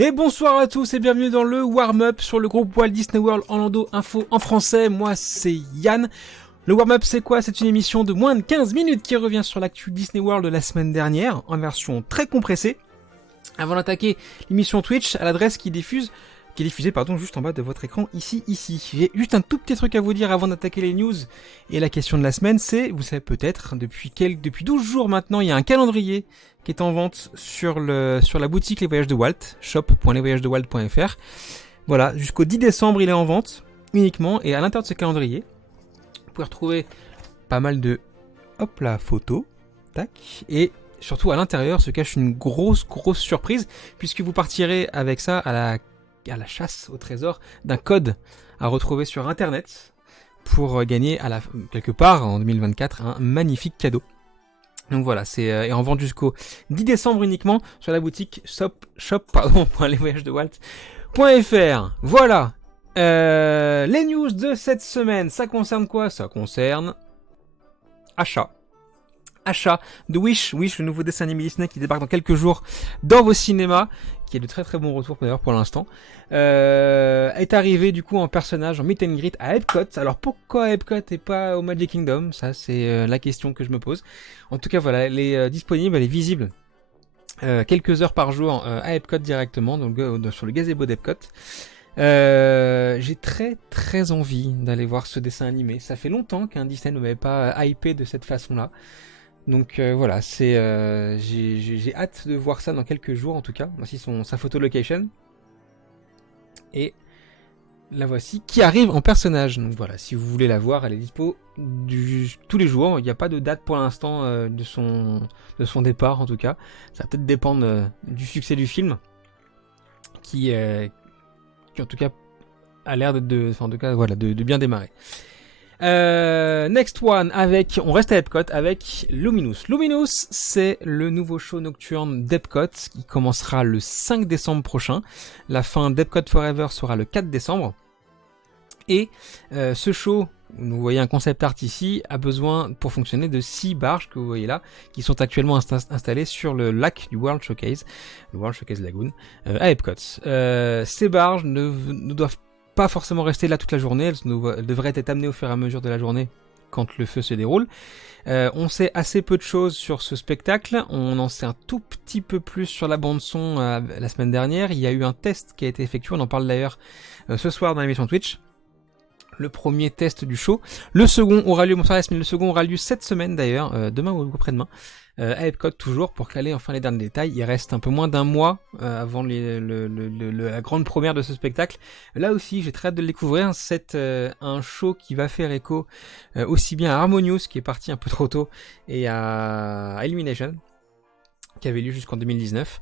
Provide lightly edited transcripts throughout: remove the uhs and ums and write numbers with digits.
Et bonsoir à tous et bienvenue dans le warm-up sur le groupe Walt Disney World Orlando Info en français. Moi c'est Yann. Le warm-up c'est quoi? C'est une émission de moins de 15 minutes qui revient sur l'actu Disney World de la semaine dernière en version très compressée. Avant d'attaquer l'émission Twitch à l'adresse qui est diffusée juste en bas de votre écran ici. J'ai juste un tout petit truc à vous dire avant d'attaquer les news. Et la question de la semaine c'est, vous savez peut-être, depuis 12 jours maintenant, il y a un calendrier qui est en vente sur la boutique Les Voyages de Walt, shop.lesvoyagesdewalt.fr. Voilà, jusqu'au 10 décembre il est en vente uniquement, et à l'intérieur de ce calendrier, vous pouvez retrouver pas mal de photos, tac, et surtout à l'intérieur se cache une grosse surprise, puisque vous partirez avec ça à la chasse au trésor d'un code à retrouver sur internet pour gagner quelque part en 2024 un magnifique cadeau. Donc voilà, c'est en vente jusqu'au 10 décembre uniquement sur la boutique shop.lesvoyagesdewalt.fr. Voilà, les news de cette semaine, ça concerne quoi? Ça concerne achat de Wish, le nouveau dessin animé Disney qui débarque dans quelques jours dans vos cinémas, qui est de très bons retours d'ailleurs pour l'instant, est arrivé du coup en personnage en meet and greet à Epcot. Alors pourquoi Epcot et pas au Magic Kingdom? Ça c'est la question que je me pose. En tout cas voilà, elle est disponible, elle est visible quelques heures par jour à Epcot directement, donc sur le gazebo d'Epcot. J'ai très envie d'aller voir ce dessin animé. Ça fait longtemps qu'un Disney ne m'avait pas hypé de cette façon-là. Donc voilà, j'ai hâte de voir ça dans quelques jours en tout cas. Voici sa photo location. Et la voici qui arrive en personnage. Donc voilà, si vous voulez la voir, elle est dispo tous les jours. Il n'y a pas de date pour l'instant de son départ en tout cas. Ça va peut-être dépendre du succès du film, qui en tout cas a l'air de bien démarrer. Next one on reste à Epcot avec Luminous. Luminous, c'est le nouveau show nocturne d'Epcot qui commencera le 5 décembre prochain. La fin d'Epcot Forever sera le 4 décembre. Et ce show, vous voyez un concept art ici, a besoin pour fonctionner de 6 barges que vous voyez là, qui sont actuellement installées sur le lac du World Showcase, le World Showcase Lagoon, à Epcot. Ces barges ne doivent pas forcément rester là toute la journée, elles devraient être amenées au fur et à mesure de la journée quand le feu se déroule. On sait assez peu de choses sur ce spectacle, on en sait un tout petit peu plus sur la bande son la semaine dernière. Il y a eu un test qui a été effectué, on en parle d'ailleurs ce soir dans l'émission Twitch. Le premier test du show. Le second aura lieu cette semaine d'ailleurs, demain ou après-demain, à Epcot toujours, pour caler enfin les derniers détails. Il reste un peu moins d'un mois avant la grande première de ce spectacle. Là aussi, j'ai très hâte de le découvrir. C'est un show qui va faire écho aussi bien à Harmonious, qui est parti un peu trop tôt, et à Illumination, qui avait lieu jusqu'en 2019.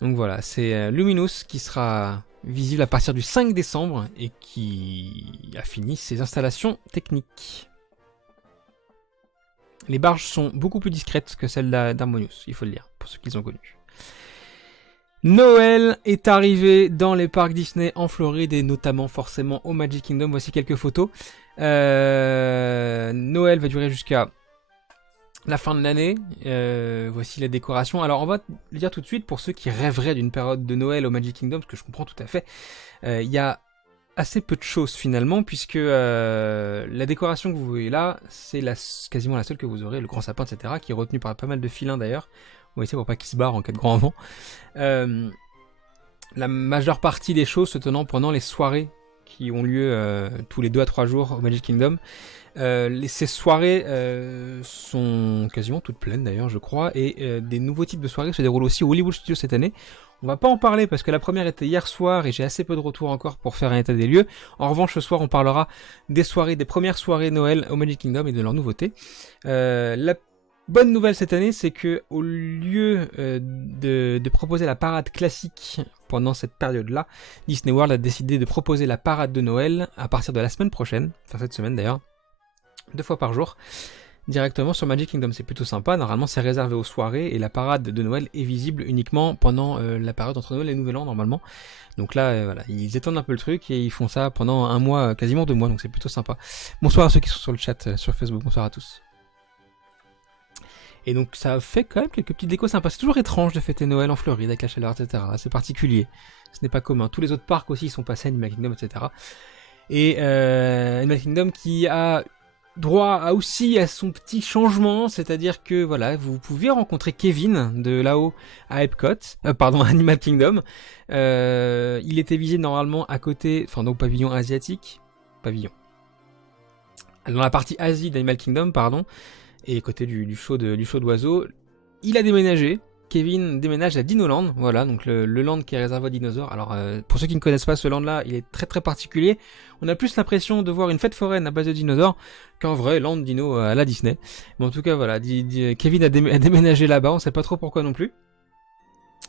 Donc voilà, c'est Luminous qui sera visible à partir du 5 décembre et qui a fini ses installations techniques. Les barges sont beaucoup plus discrètes que celles d'Harmonious, il faut le dire, pour ceux qui les ont connues. Noël est arrivé dans les parcs Disney en Floride et notamment forcément au Magic Kingdom. Voici quelques photos. Noël va durer jusqu'à la fin de l'année. Voici la décoration. Alors on va le dire tout de suite, pour ceux qui rêveraient d'une période de Noël au Magic Kingdom, ce que je comprends tout à fait, il y a assez peu de choses finalement, puisque la décoration que vous voyez là, c'est quasiment la seule que vous aurez, le grand sapin, etc., qui est retenu par pas mal de filins d'ailleurs. Vous voyez, c'est pour pas qu'il se barre en cas de grand vent. La majeure partie des choses se tenant pendant les soirées qui ont lieu tous les 2 à 3 jours au Magic Kingdom. Ces soirées sont quasiment toutes pleines d'ailleurs, je crois, et des nouveaux types de soirées se déroulent aussi au Hollywood Studios cette année. On va pas en parler parce que la première était hier soir et j'ai assez peu de retours encore pour faire un état des lieux. En revanche, ce soir, on parlera des premières soirées Noël au Magic Kingdom et de leurs nouveautés. La bonne nouvelle cette année, c'est que au lieu de proposer la parade classique pendant cette période-là, Disney World a décidé de proposer la parade de Noël à partir de la semaine prochaine, enfin cette semaine d'ailleurs, 2 fois par jour, directement sur Magic Kingdom. C'est plutôt sympa. Normalement, c'est réservé aux soirées et la parade de Noël est visible uniquement pendant la période entre Noël et Nouvel An normalement. Donc là, voilà, ils étendent un peu le truc et ils font ça pendant un mois, quasiment 2 mois, donc c'est plutôt sympa. Bonsoir à ceux qui sont sur le chat sur Facebook. Bonsoir à tous. Et donc ça fait quand même quelques petites décos sympas. C'est toujours étrange de fêter Noël en Floride avec la chaleur, etc. C'est particulier. Ce n'est pas commun. Tous les autres parcs aussi sont passés à Animal Kingdom, etc. Et Animal Kingdom qui a droit aussi à son petit changement, c'est-à-dire que voilà, vous pouvez rencontrer Kevin de là-haut à Epcot, pardon, Animal Kingdom. Il était visible normalement à côté, enfin donc pavillon asiatique, dans la partie Asie d'Animal Kingdom, pardon, et côté du show d'oiseaux. Il a déménagé. Kevin déménage à Dinoland, voilà, donc le land qui est réservé aux dinosaures. Alors, pour ceux qui ne connaissent pas ce land-là, il est très très particulier. On a plus l'impression de voir une fête foraine à base de dinosaures qu'un vrai land dino à la Disney. Mais en tout cas, voilà, Kevin a déménagé là-bas, on sait pas trop pourquoi non plus.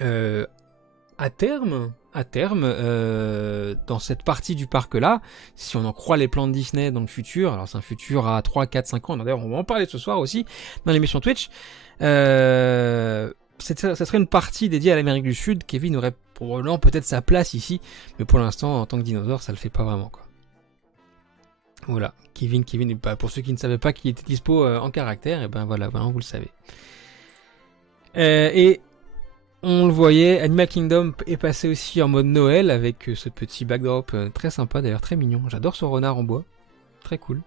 À terme, dans cette partie du parc-là, si on en croit les plans de Disney dans le futur, alors c'est un futur à 3, 4, 5 ans, d'ailleurs on va en parler ce soir aussi dans l'émission Twitch, ça serait une partie dédiée à l'Amérique du Sud. Kevin aurait probablement peut-être sa place ici, mais pour l'instant, en tant que dinosaure, ça le fait pas vraiment, quoi. Voilà, Kevin, pour ceux qui ne savaient pas qu'il était dispo en caractère, et ben voilà, vous le savez. Et on le voyait, Animal Kingdom est passé aussi en mode Noël avec ce petit backdrop très sympa, d'ailleurs très mignon. J'adore ce renard en bois, très cool.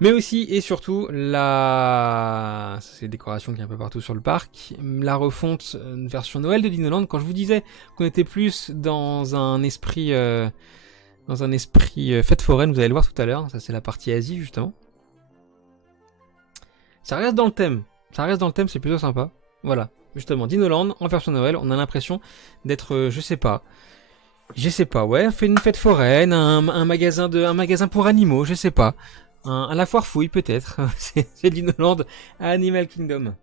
Mais aussi et surtout ces décorations qui est un peu partout sur le parc, la refonte, une version Noël de Dinoland. Quand je vous disais qu'on était plus dans un esprit fête foraine, vous allez le voir tout à l'heure. Ça c'est la partie Asie justement. Ça reste dans le thème, c'est plutôt sympa. Voilà, justement Dinoland en version Noël, on a l'impression d'être, je sais pas, ouais, fait une fête foraine, un magasin pour animaux, je sais pas. À la foire fouille peut-être, c'est Dinoland à Animal Kingdom.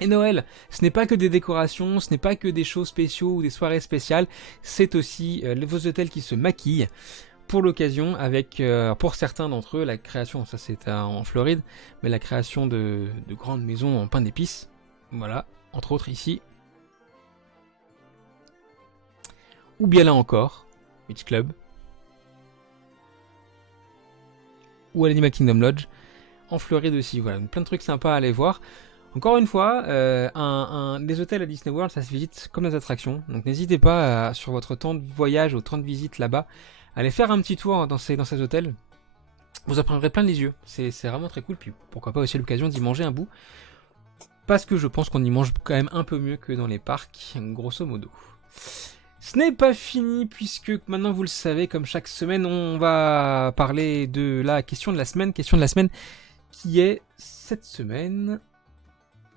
Et Noël, ce n'est pas que des décorations, ce n'est pas que des shows spéciaux ou des soirées spéciales, c'est aussi vos hôtels qui se maquillent pour l'occasion avec, pour certains d'entre eux, la création, ça c'est en Floride, mais la création de grandes maisons en pain d'épices, voilà, entre autres ici. Ou bien là encore, Beach Club. Ou à l'Animal Kingdom Lodge, en Floride aussi. Voilà, plein de trucs sympas à aller voir. Encore une fois, des hôtels à Disney World, ça se visite comme des attractions. Donc n'hésitez pas, sur votre temps de voyage ou temps de visite là-bas, à aller faire un petit tour dans ces hôtels. Vous en prendrez plein les yeux. C'est vraiment très cool. Puis pourquoi pas aussi l'occasion d'y manger un bout. Parce que je pense qu'on y mange quand même un peu mieux que dans les parcs, grosso modo. Ce n'est pas fini puisque maintenant vous le savez, comme chaque semaine, on va parler de la question de la semaine. Question de la semaine qui est cette semaine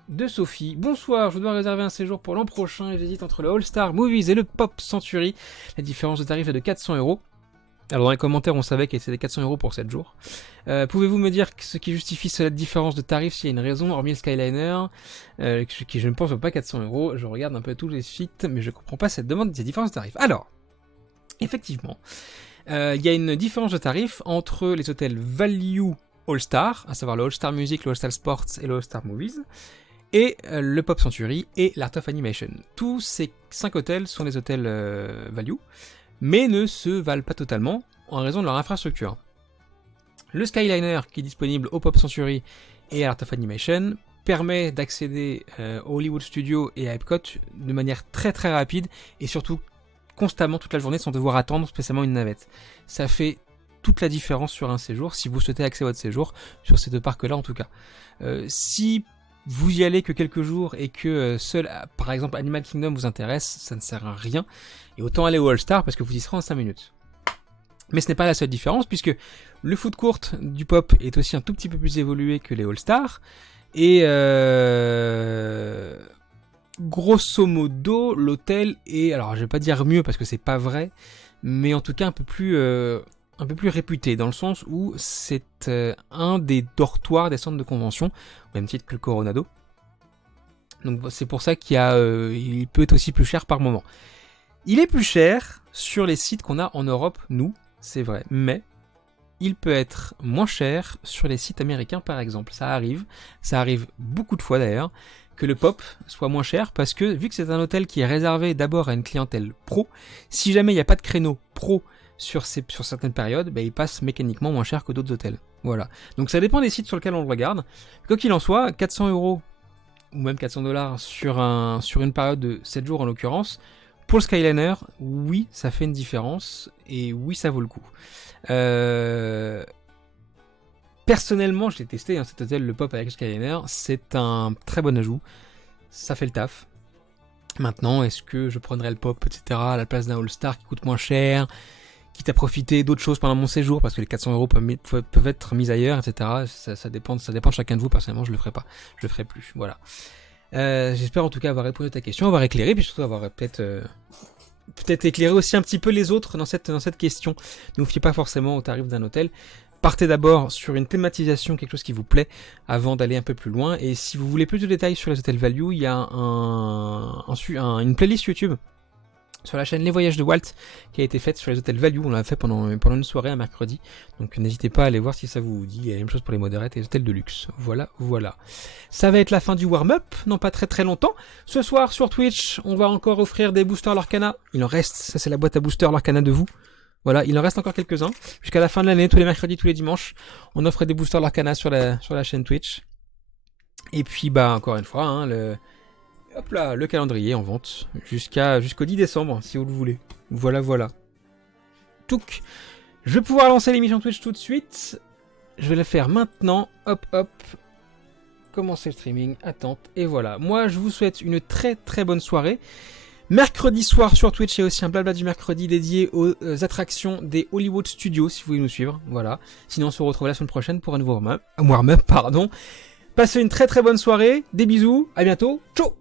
de Sophie. Bonsoir, je dois réserver un séjour pour l'an prochain et j'hésite entre le All Star Movies et le Pop Century. La différence de tarif est de 400 €. Alors dans les commentaires on savait que c'était 400 € pour 7 jours. Pouvez-vous me dire ce qui justifie cette différence de tarif, s'il y a une raison, hormis le Skyliner, qui je ne pense pas 400 €. Je regarde un peu tous les sites, mais je comprends pas cette demande, ces différences de tarif. Alors, effectivement, il y a une différence de tarif entre les hôtels Value All Star, à savoir le All Star Music, le All Star Sports et le All Star Movies, et le Pop Century et l'Art of Animation. Tous ces 5 hôtels sont des hôtels Value, mais ne se valent pas totalement en raison de leur infrastructure. Le Skyliner, qui est disponible au Pop Century et à Art of Animation, permet d'accéder au Hollywood Studios et à Epcot de manière très très rapide et surtout constamment toute la journée sans devoir attendre spécialement une navette. Ça fait toute la différence sur un séjour, si vous souhaitez accéder à votre séjour, sur ces deux parcs-là en tout cas. Si vous y allez que quelques jours et que seul, par exemple, Animal Kingdom vous intéresse, ça ne sert à rien. Et autant aller au All Star parce que vous y serez en 5 minutes. Mais ce n'est pas la seule différence puisque le food court du Pop est aussi un tout petit peu plus évolué que les All Star. Et grosso modo, l'hôtel est, alors je vais pas dire mieux parce que c'est pas vrai, mais en tout cas un peu plus réputé dans le sens où c'est un des dortoirs des centres de convention, au même titre que le Coronado. Donc c'est pour ça il peut être aussi plus cher par moment. Il est plus cher sur les sites qu'on a en Europe, nous, c'est vrai, mais il peut être moins cher sur les sites américains par exemple. Ça arrive beaucoup de fois d'ailleurs, que le Pop soit moins cher parce que vu que c'est un hôtel qui est réservé d'abord à une clientèle pro, si jamais il n'y a pas de créneau pro sur certaines périodes, bah, il passe mécaniquement moins cher que d'autres hôtels. Voilà. Donc ça dépend des sites sur lesquels on le regarde. Quoi qu'il en soit, 400 € ou même 400 $ sur une période de 7 jours en l'occurrence, pour le Skyliner, oui, ça fait une différence et oui, ça vaut le coup. Personnellement, je l'ai testé, cet hôtel, le Pop avec le Skyliner, c'est un très bon ajout. Ça fait le taf. Maintenant, est-ce que je prendrais le Pop, etc., à la place d'un All-Star qui coûte moins cher, quitte à profiter d'autres choses pendant mon séjour, parce que les 400 € peuvent être mis ailleurs, etc. Ça dépend de chacun de vous. Personnellement, je le ferai pas. Je le ferai plus. Voilà. J'espère en tout cas avoir répondu à ta question, avoir éclairé, puis surtout avoir peut-être éclairé aussi un petit peu les autres dans cette question. Ne vous fiez pas forcément au tarif d'un hôtel. Partez d'abord sur une thématisation, quelque chose qui vous plaît, avant d'aller un peu plus loin. Et si vous voulez plus de détails sur les hôtels value, il y a une playlist YouTube sur la chaîne Les Voyages de Walt qui a été faite sur les hôtels value. On l'a fait pendant une soirée un mercredi. Donc n'hésitez pas à aller voir si ça vous dit. Il y a la même chose pour les moderates et les hôtels de luxe. Voilà. Ça va être la fin du warm-up, non pas très très longtemps. Ce soir sur Twitch, on va encore offrir des boosters Lorcana. Il en reste, ça c'est la boîte à boosters Lorcana de vous. Voilà, il en reste encore quelques-uns. Jusqu'à la fin de l'année, tous les mercredis, tous les dimanches, on offre des boosters Lorcana sur la chaîne Twitch. Et puis, encore une fois, le calendrier en vente jusqu'au 10 décembre, si vous le voulez. Voilà. Touc. Je vais pouvoir lancer l'émission Twitch tout de suite. Je vais la faire maintenant. Hop. Commencer le streaming, attente, et voilà. Moi, je vous souhaite une très très bonne soirée. Mercredi soir sur Twitch, il y a aussi un blabla du mercredi dédié aux attractions des Hollywood Studios, si vous voulez nous suivre. Voilà. Sinon, on se retrouve la semaine prochaine pour un nouveau warm-up. Passez une très très bonne soirée. Des bisous. À bientôt. Ciao.